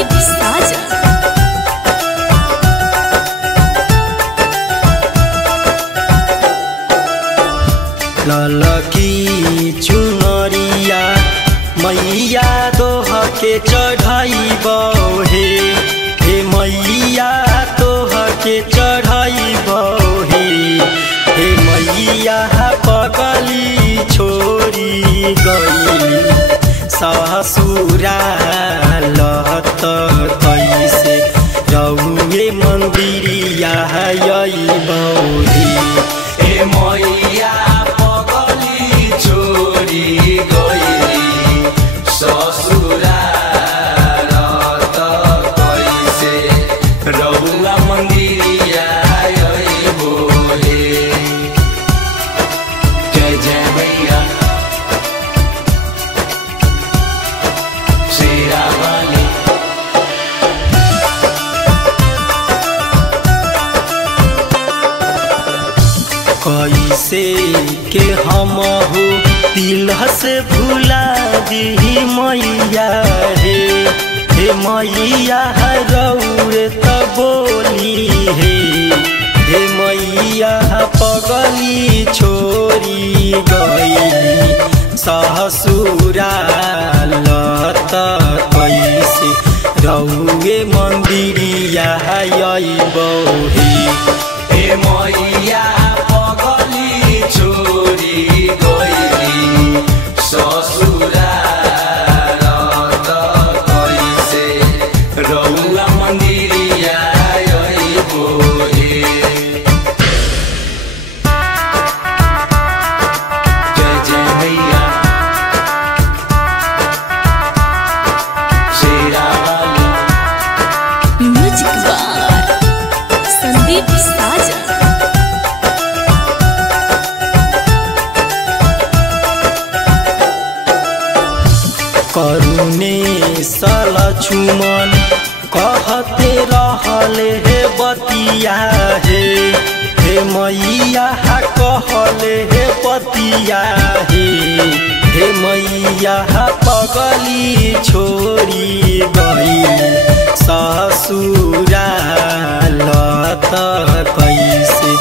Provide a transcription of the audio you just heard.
संदीप साजन। ललकी चुनरिया मैया तोह के चढ़ाइबो हे मैया तोह के चढ़ाइबो हे मैया पगली छोड़ी गई ससुराल त कैसे रहुए मंदिरिया अइबो हे मैया पगली छोड़ी गई ससुराल त कैसे रहुआ मंदिरिया अइबो हे। जय जय मैया शेरा वाली कैसे के हम हो दिल से भुला दी मैया हे मैया रौरे त बोली हे मैया पगली छोड़ी गई ससुराल त कैसे रौए मंदिरिया अइबो हे मैया पगली छोड़ी गई ससुराल त कैसे रहुआ मंदिरिया अइबो हे। जय जय मैया शेरा वाली म्यूजिक बार संदीप साजन। करुणे लक्ष्मण कहते रहले हे बतिया हे मैया कहले हे बतिया हे मैया पगली छोड़ी गई ससुराल त कैसे